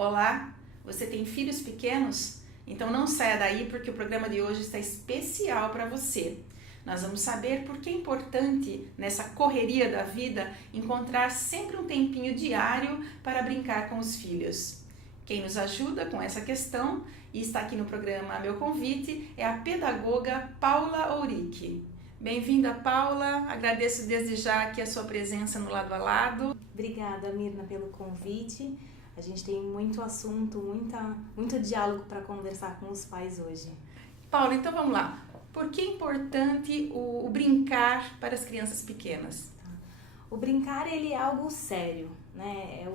Olá, você tem filhos pequenos? Então não saia daí porque o programa de hoje está especial para você. Nós vamos saber por que é importante, nessa correria da vida, encontrar sempre um tempinho diário para brincar com os filhos. Quem nos ajuda com essa questão e está aqui no programa a meu convite é a pedagoga Paula Ourique. Bem-vinda, Paula. Agradeço desde já aqui a sua presença no Lado a Lado. Obrigada, Mirna, pelo convite. A gente tem muito assunto, muito diálogo para conversar com os pais hoje. Paula, então vamos lá. Por que é importante o brincar para as crianças pequenas? O brincar, ele é algo sério, né?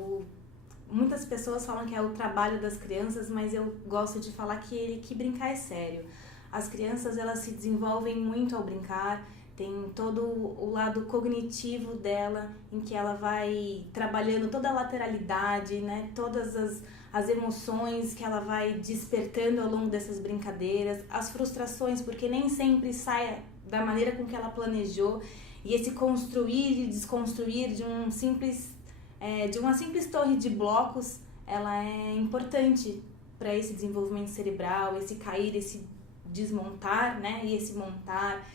Muitas pessoas falam que é o trabalho das crianças, mas eu gosto de falar que brincar é sério. As crianças, elas se desenvolvem muito ao brincar, tem todo o lado cognitivo dela, em que ela vai trabalhando toda a lateralidade, né? Todas as emoções que ela vai despertando ao longo dessas brincadeiras, as frustrações, porque nem sempre sai da maneira com que ela planejou, e esse construir e desconstruir de uma simples torre de blocos, ela é importante para esse desenvolvimento cerebral, esse cair, esse desmontar, né? E esse montar.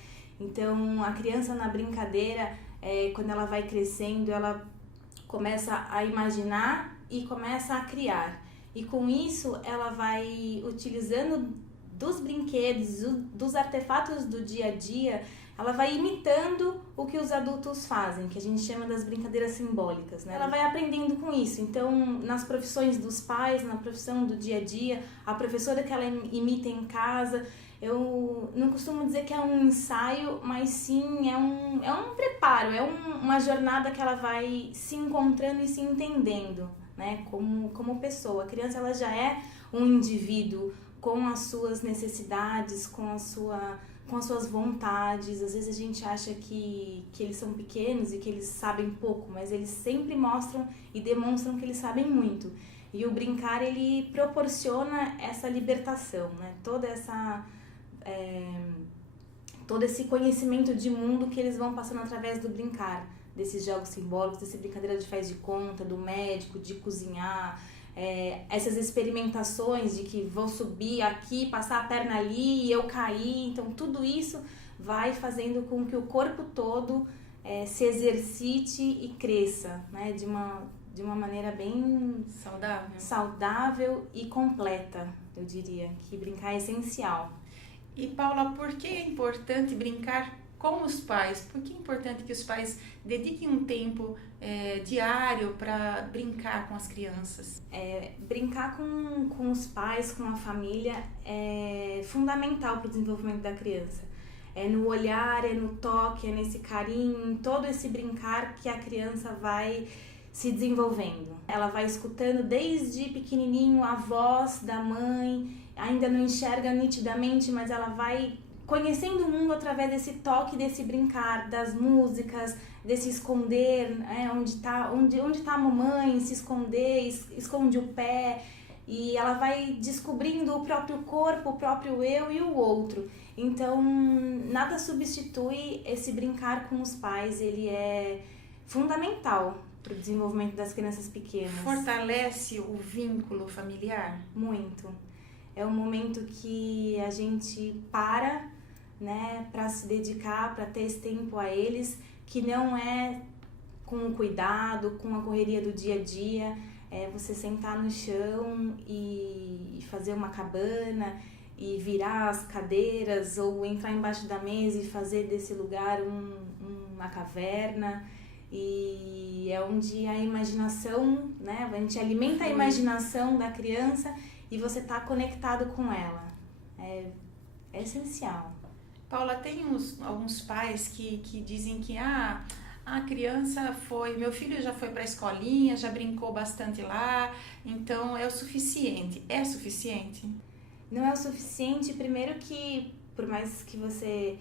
Então, a criança na brincadeira, quando ela vai crescendo, ela começa a imaginar e começa a criar. E com isso, ela vai utilizando dos brinquedos, dos artefatos do dia a dia, ela vai imitando o que os adultos fazem, que a gente chama das brincadeiras simbólicas, né? Ela vai aprendendo com isso. Então, nas profissões dos pais, na profissão do dia a dia, a professora que ela imita em casa, eu não costumo dizer que é um ensaio, mas sim é um preparo, uma jornada que ela vai se encontrando e se entendendo, né, como pessoa. A criança, ela já é um indivíduo com as suas necessidades, com as suas vontades. Às vezes a gente acha que eles são pequenos e que eles sabem pouco, mas eles sempre mostram e demonstram que eles sabem muito. E o brincar, ele proporciona essa libertação, né, todo esse conhecimento de mundo que eles vão passando através do brincar, desses jogos simbólicos, dessa brincadeira de faz de conta, do médico, de cozinhar, essas experimentações de que vou subir aqui, passar a perna ali e eu cair. Então tudo isso vai fazendo com que o corpo todo se exercite e cresça, né, de uma maneira bem saudável e completa. Eu diria que brincar é essencial. E Paula, por que é importante brincar com os pais? Por que é importante que os pais dediquem um tempo diário para brincar com as crianças? Brincar com os pais, com a família, é fundamental para o desenvolvimento da criança. É no olhar, é no toque, é nesse carinho, em todo esse brincar que a criança vai se desenvolvendo. Ela vai escutando desde pequenininho a voz da mãe, ainda não enxerga nitidamente, mas ela vai conhecendo o mundo através desse toque, desse brincar, das músicas, desse esconder, onde tá a mamãe, se esconder, esconde o pé, e ela vai descobrindo o próprio corpo, o próprio eu e o outro. Então, nada substitui esse brincar com os pais, ele é fundamental para o desenvolvimento das crianças pequenas. Fortalece o vínculo familiar? Muito. É um momento que a gente para, né, para se dedicar, para ter esse tempo a eles, que não é com o cuidado, com a correria do dia a dia, é você sentar no chão e fazer uma cabana e virar as cadeiras ou entrar embaixo da mesa e fazer desse lugar uma caverna. E é onde a imaginação, né, a gente alimenta a imaginação da criança e você está conectado com ela. É essencial. Paula, tem alguns pais que dizem que a criança meu filho já foi para a escolinha, já brincou bastante lá, então é o suficiente. É suficiente? Não é o suficiente, primeiro que, por mais que você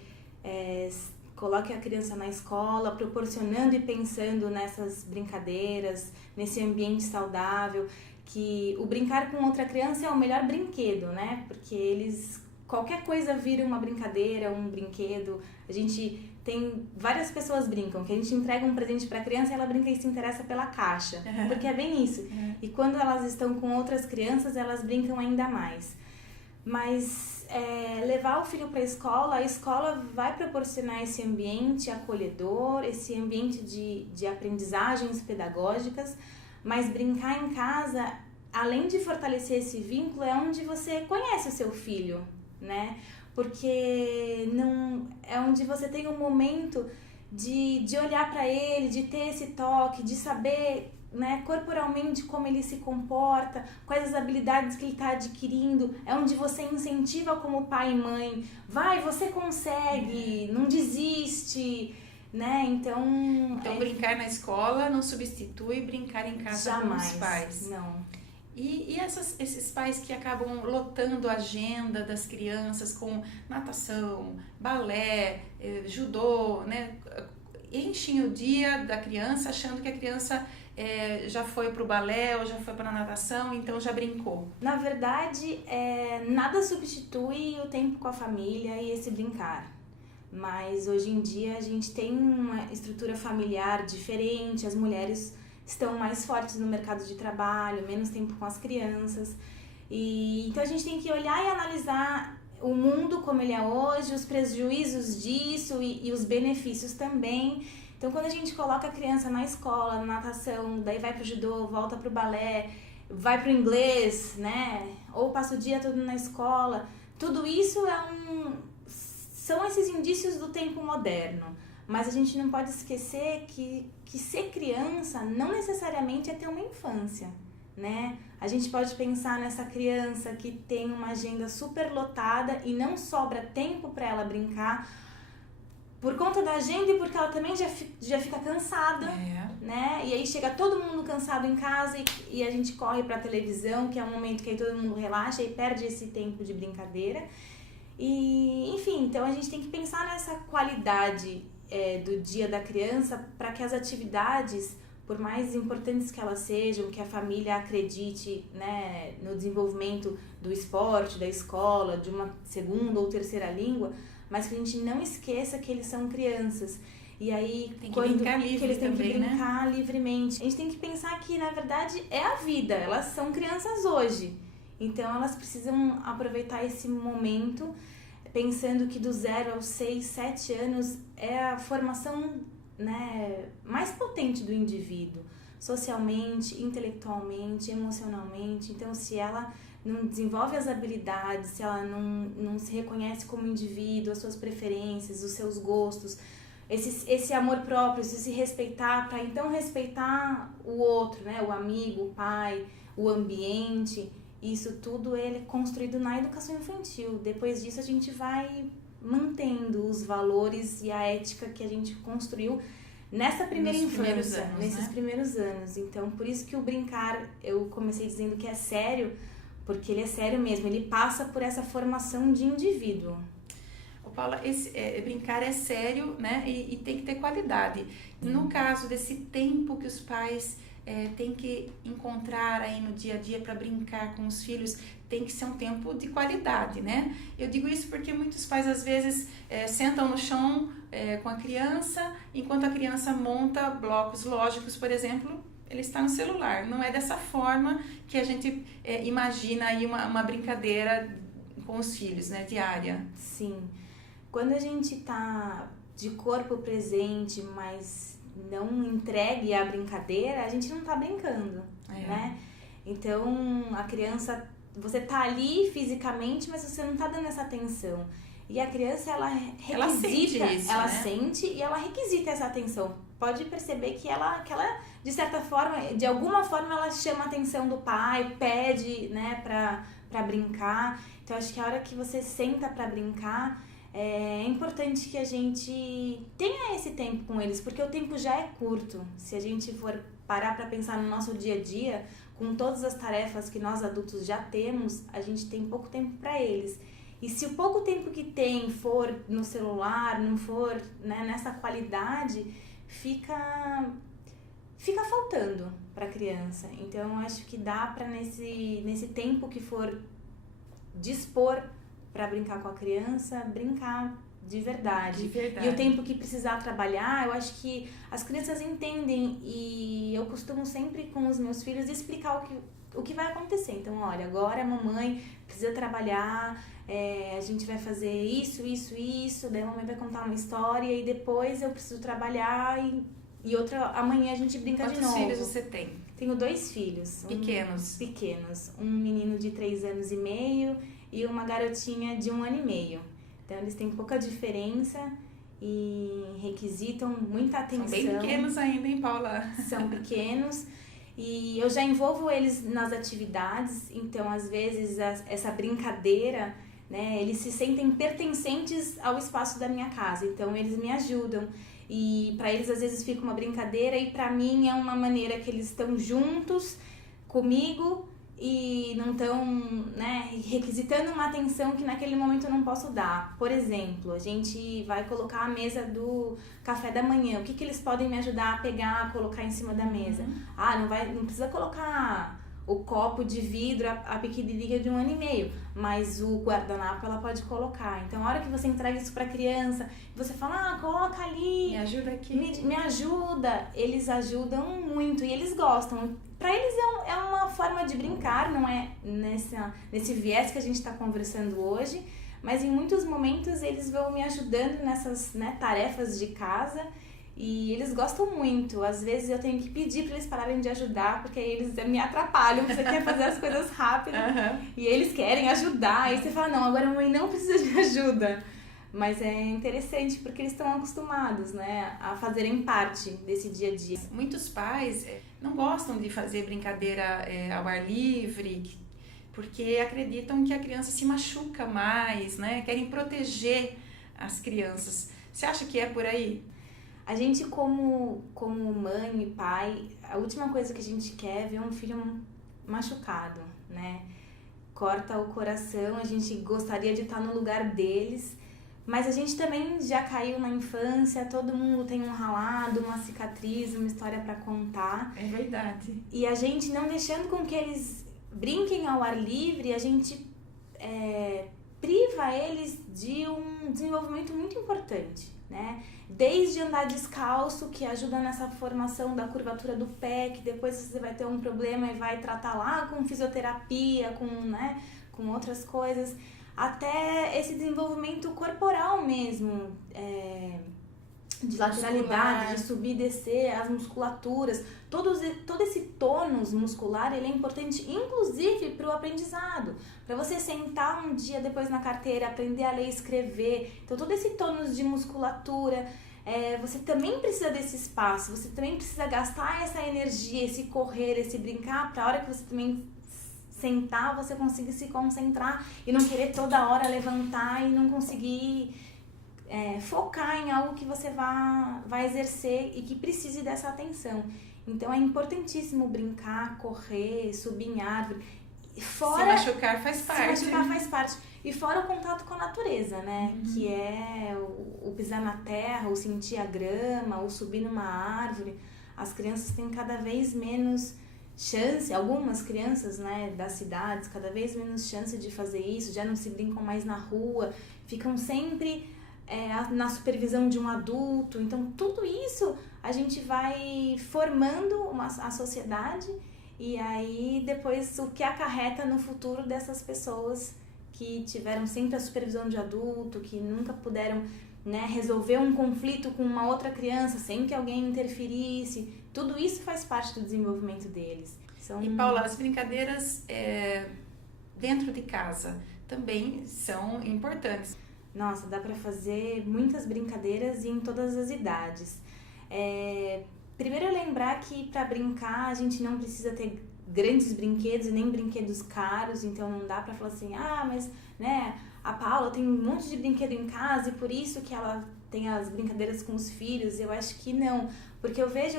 coloque a criança na escola, proporcionando e pensando nessas brincadeiras, nesse ambiente saudável, que o brincar com outra criança é o melhor brinquedo, né? Porque qualquer coisa vira uma brincadeira, um brinquedo. A gente tem várias pessoas brincam, que a gente entrega um presente para a criança e ela brinca e se interessa pela caixa, porque é bem isso. E quando elas estão com outras crianças, elas brincam ainda mais. Mas levar o filho para a escola vai proporcionar esse ambiente acolhedor, esse ambiente de aprendizagens pedagógicas, mas brincar em casa, além de fortalecer esse vínculo, é onde você conhece o seu filho, né? Porque não é onde você tem um momento de olhar para ele, de ter esse toque, de saber, né, corporalmente como ele se comporta, quais as habilidades que ele está adquirindo. É onde você incentiva como pai e mãe, vai, você consegue, não desiste, né? Então brincar na escola não substitui brincar em casa jamais, com os pais. Não. E esses pais que acabam lotando a agenda das crianças com natação, balé, judô, né? Enchem o dia da criança achando que a criança já foi para o balé ou já foi para a natação, então já brincou. Na verdade, nada substitui o tempo com a família e esse brincar. Mas hoje em dia a gente tem uma estrutura familiar diferente, as mulheres estão mais fortes no mercado de trabalho, menos tempo com as crianças. Então a gente tem que olhar e analisar o mundo como ele é hoje, os prejuízos disso e os benefícios também. Então quando a gente coloca a criança na escola, na natação, daí vai pro judô, volta pro balé, vai pro inglês, né? Ou passa o dia todo na escola, tudo isso são esses indícios do tempo moderno. Mas a gente não pode esquecer que ser criança não necessariamente é ter uma infância, né? A gente pode pensar nessa criança que tem uma agenda super lotada e não sobra tempo para ela brincar por conta da agenda e porque ela também já fica cansada, né? E aí chega todo mundo cansado em casa e a gente corre para a televisão, que é um momento que aí todo mundo relaxa e perde esse tempo de brincadeira. E, enfim, então a gente tem que pensar nessa qualidade do dia da criança para que as atividades, por mais importantes que elas sejam, que a família acredite, né, no desenvolvimento do esporte, da escola, de uma segunda ou terceira língua, mas que a gente não esqueça que eles são crianças. E aí, tem que brincar livre, que eles têm também, que brincar livremente. A gente tem que pensar que, na verdade, é a vida. Elas são crianças hoje. Então, elas precisam aproveitar esse momento, pensando que do 0 aos 6, 7 anos é a formação, né, mais potente do indivíduo, socialmente, intelectualmente, emocionalmente. Então, se ela não desenvolve as habilidades, se ela não se reconhece como indivíduo, as suas preferências, os seus gostos, esse amor próprio, se respeitar, para então respeitar o outro, né, o amigo, o pai, o ambiente. Isso tudo ele é construído na educação infantil. Depois disso a gente vai mantendo os valores e a ética que a gente construiu nessa primeira infância, nesses primeiros anos. Então, por isso que o brincar, eu comecei dizendo que é sério, porque ele é sério mesmo, ele passa por essa formação de indivíduo. Paula, brincar é sério, né? E tem que ter qualidade. No caso desse tempo que os pais têm que encontrar aí no dia a dia para brincar com os filhos, tem que ser um tempo de qualidade, né? Eu digo isso porque muitos pais às vezes sentam no chão com a criança, enquanto a criança monta blocos lógicos, por exemplo, ele está no celular. Não é dessa forma que a gente imagina aí uma brincadeira com os filhos, né, diária. Sim. Quando a gente tá de corpo presente, mas não entregue à brincadeira, a gente não tá brincando, né? Então, a criança, você tá ali fisicamente, mas você não tá dando essa atenção. E a criança, ela requisita, ela sente e ela requisita essa atenção. Pode perceber que ela, de certa forma, de alguma forma, ela chama a atenção do pai, pede, né, pra brincar. Então, acho que a hora que você senta pra brincar, é importante que a gente tenha esse tempo com eles, porque o tempo já é curto. Se a gente for parar para pensar no nosso dia a dia, com todas as tarefas que nós adultos já temos, a gente tem pouco tempo para eles. E se o pouco tempo que tem for no celular, não for, né, nessa qualidade, fica faltando para a criança. Então, eu acho que dá para nesse tempo que for dispor para brincar com a criança, brincar de verdade. De verdade. E o tempo que precisar trabalhar, eu acho que as crianças entendem, e eu costumo sempre com os meus filhos explicar o que vai acontecer. Então, olha, agora a mamãe precisa trabalhar, a gente vai fazer isso, daí a mamãe vai contar uma história e depois eu preciso trabalhar e amanhã a gente brinca de novo. Quantos filhos você tem? Tenho 2 filhos. Pequenos. Um menino de 3 anos e meio e uma garotinha de 1 ano e meio. Então, eles têm pouca diferença e requisitam muita atenção. São bem pequenos ainda, hein, Paula? São pequenos. E eu já envolvo eles nas atividades, então, às vezes, essa brincadeira, né, eles se sentem pertencentes ao espaço da minha casa, então eles me ajudam. E para eles, às vezes, fica uma brincadeira e para mim é uma maneira que eles estão juntos comigo e não estão, né, requisitando uma atenção que naquele momento eu não posso dar. Por exemplo, a gente vai colocar a mesa do café da manhã. O que eles podem me ajudar a pegar, colocar em cima da mesa? Não precisa colocar o copo de vidro, a pequenininha de 1 ano e meio, mas o guardanapo ela pode colocar. Então, a hora que você entrega isso para a criança, você fala, coloca ali. Me ajuda aqui. Me ajuda. Eles ajudam muito e eles gostam. Para eles é uma forma de brincar, não é nesse viés que a gente está conversando hoje, mas em muitos momentos eles vão me ajudando nessas, né, tarefas de casa e eles gostam muito. Às vezes eu tenho que pedir para eles pararem de ajudar, porque aí eles me atrapalham, você quer fazer as coisas rápido e eles querem ajudar, aí você fala, não, agora a mãe não precisa de ajuda. Mas é interessante porque eles estão acostumados, né, a fazerem parte desse dia a dia. Muitos pais não gostam de fazer brincadeira ao ar livre, porque acreditam que a criança se machuca mais, né? Querem proteger as crianças. Você acha que é por aí? A gente, como mãe e pai, a última coisa que a gente quer é ver um filho machucado, né? Corta o coração, a gente gostaria de estar no lugar deles, mas a gente também já caiu na infância, todo mundo tem um ralado, uma cicatriz, uma história para contar. É verdade. E a gente não deixando com que eles brinquem ao ar livre, a gente priva eles de um desenvolvimento muito importante, né? Desde andar descalço, que ajuda nessa formação da curvatura do pé, que depois você vai ter um problema e vai tratar lá com fisioterapia, com outras coisas, até esse desenvolvimento corporal mesmo, de lateralidade, de subir e descer, as musculaturas, todo esse tônus muscular, ele é importante inclusive para o aprendizado, para você sentar um dia depois na carteira, aprender a ler e escrever. Então todo esse tônus de musculatura, você também precisa desse espaço, você também precisa gastar essa energia, esse correr, esse brincar, para a hora que você também sentar, você conseguir se concentrar e não querer toda hora levantar e não conseguir focar em algo que você vai exercer e que precise dessa atenção. Então é importantíssimo brincar, correr, subir em árvore. Fora, se machucar faz parte. Se machucar faz parte. E fora o contato com a natureza, né? Que é o pisar na terra, o sentir a grama, o subir numa árvore. As crianças têm cada vez menos chance, algumas crianças, né, das cidades, cada vez menos chance de fazer isso, já não se brincam mais na rua, ficam sempre na supervisão de um adulto. Então tudo isso a gente vai formando a sociedade e aí depois o que acarreta no futuro dessas pessoas que tiveram sempre a supervisão de adulto, que nunca puderam, né, resolver um conflito com uma outra criança sem que alguém interferisse. Tudo isso faz parte do desenvolvimento deles. E Paula, as brincadeiras dentro de casa também são importantes. Nossa, dá para fazer muitas brincadeiras e em todas as idades. Primeiro lembrar que para brincar a gente não precisa ter grandes brinquedos e nem brinquedos caros, então não dá para falar assim, mas né, a Paula tem um monte de brinquedo em casa e por isso que ela tem as brincadeiras com os filhos. Eu acho que não, porque eu vejo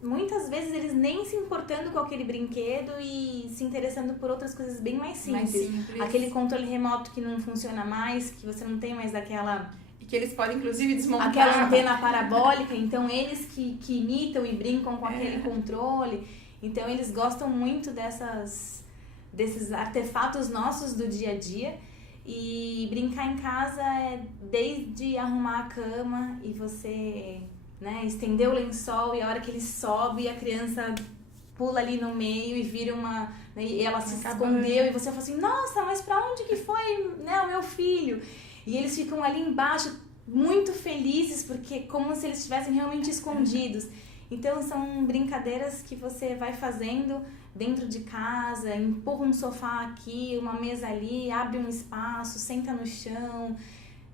muitas vezes eles nem se importando com aquele brinquedo e se interessando por outras coisas bem mais simples. Aquele controle remoto que não funciona mais, que você não tem mais aquela... E que eles podem inclusive desmontar. Aquela antena parabólica, então eles que imitam e brincam com aquele controle. Então eles gostam muito desses artefatos nossos do dia a dia. E brincar em casa é desde arrumar a cama e você, né, estender o lençol e a hora que ele sobe a criança pula ali no meio e vira uma... Né, e ela se escondeu e você fala assim, nossa, mas pra onde que foi, né, o meu filho? E eles ficam ali embaixo muito felizes, porque como se eles estivessem realmente escondidos. Então são brincadeiras que você vai fazendo dentro de casa, empurra um sofá aqui, uma mesa ali, abre um espaço, senta no chão,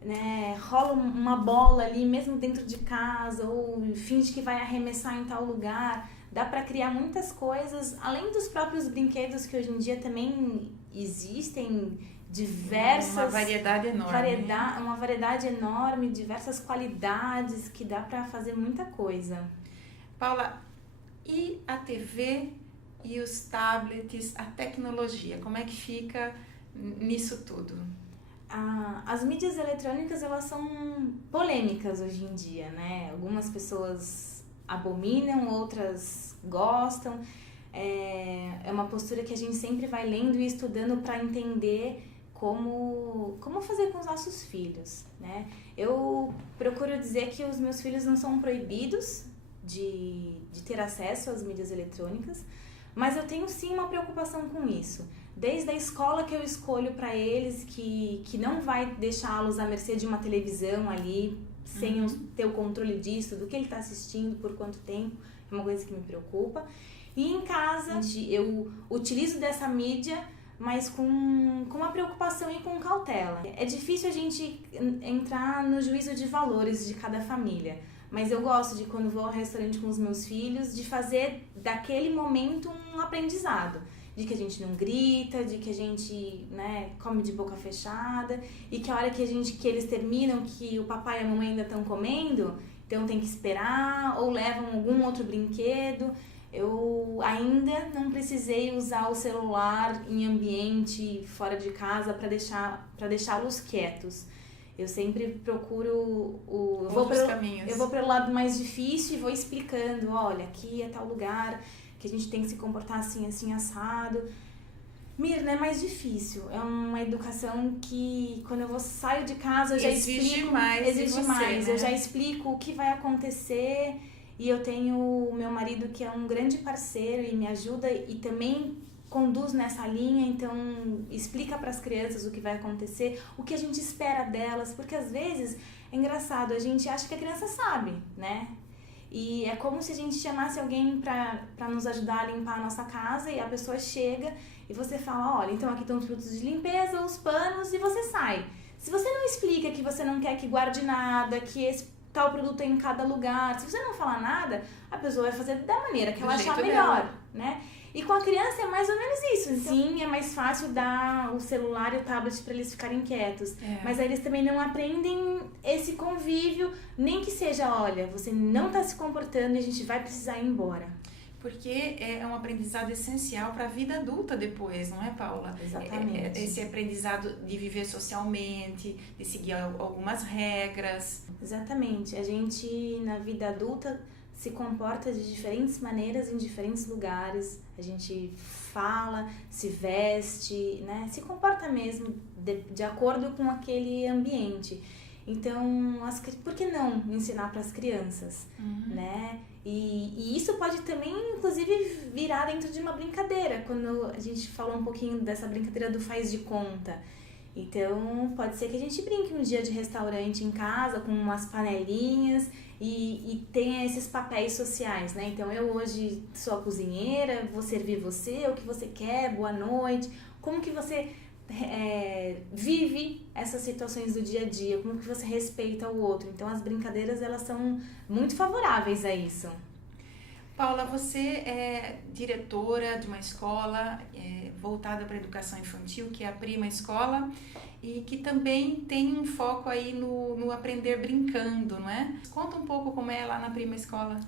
né, rola uma bola ali mesmo dentro de casa, ou finge que vai arremessar em tal lugar. Dá para criar muitas coisas, além dos próprios brinquedos que hoje em dia também existem diversas... Uma variedade enorme. Uma variedade enorme, diversas qualidades que dá para fazer muita coisa. Paula, e a TV e os tablets, a tecnologia, como é que fica nisso tudo? As mídias eletrônicas, elas são polêmicas hoje em dia, né? Algumas pessoas abominam, outras gostam. É uma postura que a gente sempre vai lendo e estudando para entender como fazer com os nossos filhos, né? Eu procuro dizer que os meus filhos não são proibidos de ter acesso às mídias eletrônicas, mas eu tenho sim uma preocupação com isso. Desde a escola que eu escolho para eles, que não vai deixá-los à mercê de uma televisão ali, sem ter o controle disso, do que ele está assistindo, por quanto tempo, é uma coisa que me preocupa. E em casa, eu utilizo dessa mídia, mas com uma preocupação e com cautela. É difícil a gente entrar no juízo de valores de cada família, mas eu gosto de, quando vou ao restaurante com os meus filhos, de fazer daquele momento um aprendizado. De que a gente não grita, de que a gente, né, come de boca fechada, e que a hora que eles terminam, que o papai e a mamãe ainda estão comendo, então tem que esperar, ou levam algum outro brinquedo. Eu ainda não precisei usar o celular em ambiente fora de casa para deixá-los quietos. Eu sempre procuro caminhos. Eu vou pelo lado mais difícil e vou explicando, olha, aqui é tal lugar que a gente tem que se comportar assim, assim, assado. Mirna, é mais difícil. É uma educação que, quando eu saio de casa, eu já explico mais. Exige mais. Né? Eu já explico o que vai acontecer. E eu tenho o meu marido, que é um grande parceiro e me ajuda e também conduz nessa linha, então explica para as crianças o que vai acontecer, o que a gente espera delas, porque às vezes é engraçado, a gente acha que a criança sabe, né? E é como se a gente chamasse alguém para nos ajudar a limpar a nossa casa e a pessoa chega e você fala, olha, então aqui estão os produtos de limpeza, os panos, e você sai. Se você não explica que você não quer que guarde nada, que esse tal produto é em cada lugar, se você não falar nada, a pessoa vai fazer da maneira que ela achar melhor, né? E com a criança é mais ou menos isso. Então, sim, é mais fácil dar o celular e o tablet para eles ficarem quietos. Mas aí eles também não aprendem esse convívio, nem que seja, olha, você não está se comportando e a gente vai precisar ir embora. Porque é um aprendizado essencial para a vida adulta depois, não é, Paula? Exatamente. Esse aprendizado de viver socialmente, de seguir algumas regras. Exatamente. A gente, na vida adulta, se comporta de diferentes maneiras em diferentes lugares. A gente fala, se veste, né? Se comporta mesmo de acordo com aquele ambiente. Então, por que não ensinar para as crianças, né? E isso pode também, inclusive, virar dentro de uma brincadeira, quando a gente falou um pouquinho dessa brincadeira do faz de conta. Então, pode ser que a gente brinque um dia de restaurante em casa, com umas panelinhas, e tenha esses papéis sociais, né? Então, eu hoje sou a cozinheira, vou servir você, o que você quer, boa noite. Como que você vive essas situações do dia a dia, como que você respeita o outro. Então as brincadeiras, elas são muito favoráveis a isso. Paula, você é diretora de uma escola voltada para a educação infantil, que é a Prima Escola, e que também tem um foco aí no aprender brincando, não é? Conta um pouco como é lá na Prima Escola.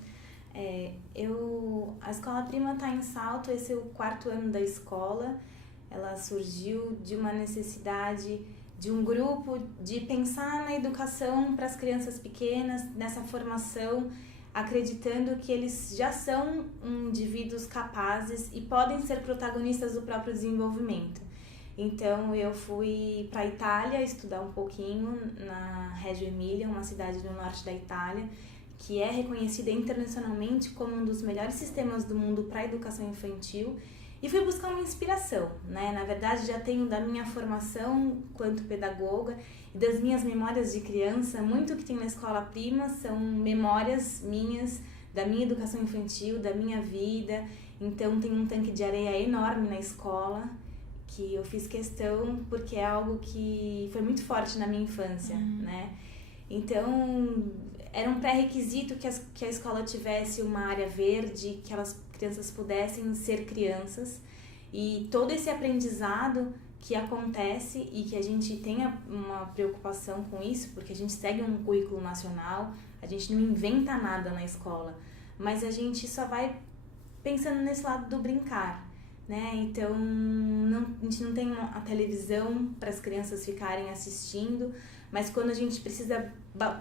A Escola Prima está em Salto, esse é o 4º ano da escola. Ela surgiu de uma necessidade de um grupo de pensar na educação para as crianças pequenas, nessa formação, acreditando que eles já são indivíduos capazes e podem ser protagonistas do próprio desenvolvimento. Então eu fui para a Itália estudar um pouquinho na Reggio Emilia, uma cidade no norte da Itália, que é reconhecida internacionalmente como um dos melhores sistemas do mundo para a educação infantil, e fui buscar uma inspiração, né? Na verdade, já tenho da minha formação quanto pedagoga e das minhas memórias de criança, muito que tem na Escola Prima são memórias minhas da minha educação infantil, da minha vida. Então tem um tanque de areia enorme na escola, que eu fiz questão porque é algo que foi muito forte na minha infância, né? Então, era um pré-requisito que a escola tivesse uma área verde, que as crianças pudessem ser crianças. E todo esse aprendizado que acontece e que a gente tenha uma preocupação com isso, porque a gente segue um currículo nacional, a gente não inventa nada na escola, mas a gente só vai pensando nesse lado do brincar, né? Então, a gente não tem a televisão para as crianças ficarem assistindo, mas quando a gente precisa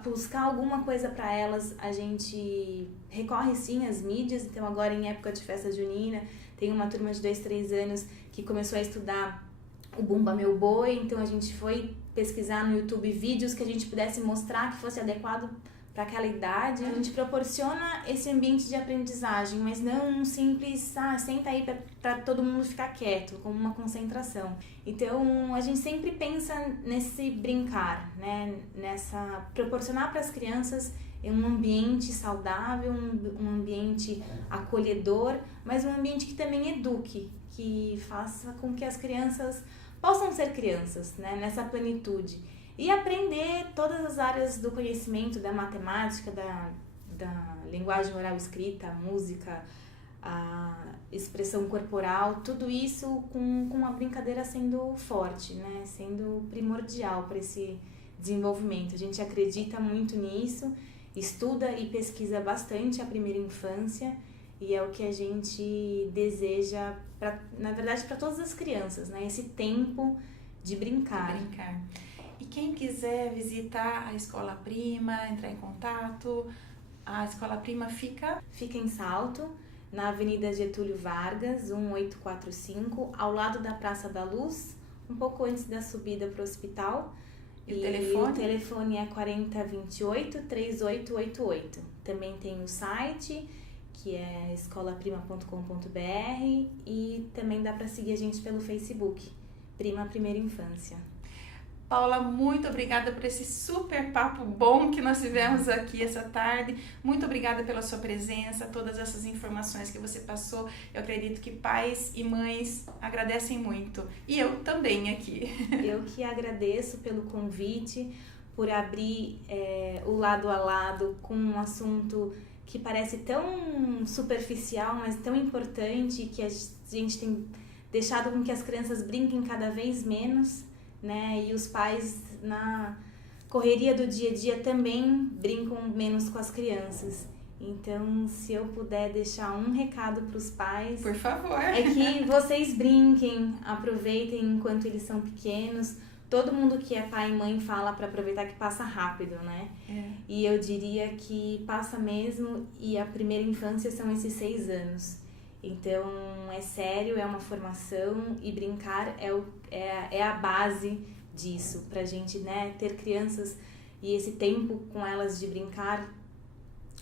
buscar alguma coisa para elas, a gente recorre sim às mídias. Então, agora em época de festa junina, tem uma turma de 2, 3 anos que começou a estudar o Bumba Meu Boi, então a gente foi pesquisar no YouTube vídeos que a gente pudesse mostrar que fosse adequado para aquela idade. A gente proporciona esse ambiente de aprendizagem, mas não um simples, senta aí para todo mundo ficar quieto, com uma concentração. Então, a gente sempre pensa nesse brincar, né? Nessa proporcionar para as crianças um ambiente saudável, um ambiente acolhedor, mas um ambiente que também eduque, que faça com que as crianças possam ser crianças, né? Nessa plenitude. E aprender todas as áreas do conhecimento, da matemática, da linguagem oral escrita, a música, a expressão corporal, tudo isso com a brincadeira sendo forte, né? Sendo primordial para esse desenvolvimento. A gente acredita muito nisso, estuda e pesquisa bastante a primeira infância, e é o que a gente deseja, na verdade, para todas as crianças, né? Esse tempo de brincar. E quem quiser visitar a Escola Prima, entrar em contato, a Escola Prima fica em Salto, na Avenida Getúlio Vargas, 1845, ao lado da Praça da Luz, um pouco antes da subida para o hospital. E o telefone? O telefone é 4028-3888. Também tem o site, que é escolaprima.com.br, e também dá para seguir a gente pelo Facebook, Prima Primeira Infância. Paula, muito obrigada por esse super papo bom que nós tivemos aqui essa tarde. Muito obrigada pela sua presença, todas essas informações que você passou. Eu acredito que pais e mães agradecem muito. E eu também aqui. Eu que agradeço pelo convite, por abrir o lado a lado com um assunto que parece tão superficial, mas tão importante, que a gente tem deixado com que as crianças brinquem cada vez menos, né? E os pais, na correria do dia a dia, também brincam menos com as crianças. Então, se eu puder deixar um recado para os pais, por favor, é que vocês brinquem, aproveitem enquanto eles são pequenos. Todo mundo que é pai e mãe fala para aproveitar que passa rápido, né? E eu diria que passa mesmo, e a primeira infância são esses 6 anos. Então, é sério, é uma formação, e brincar é a base disso, pra gente, né, ter crianças e esse tempo com elas de brincar,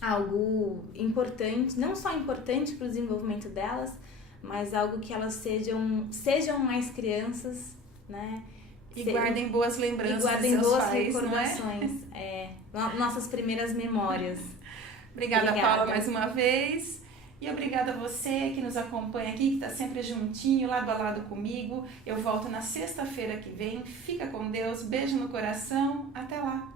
algo importante, não só importante para o desenvolvimento delas, mas algo que elas sejam mais crianças, né? E guardem boas lembranças, e guardem dos seus boas pais, recordações, nossas primeiras memórias. Obrigada, Paula, mais uma vez. E obrigada a você que nos acompanha aqui, que está sempre juntinho, lado a lado comigo. Eu volto na sexta-feira que vem. Fica com Deus, beijo no coração, até lá!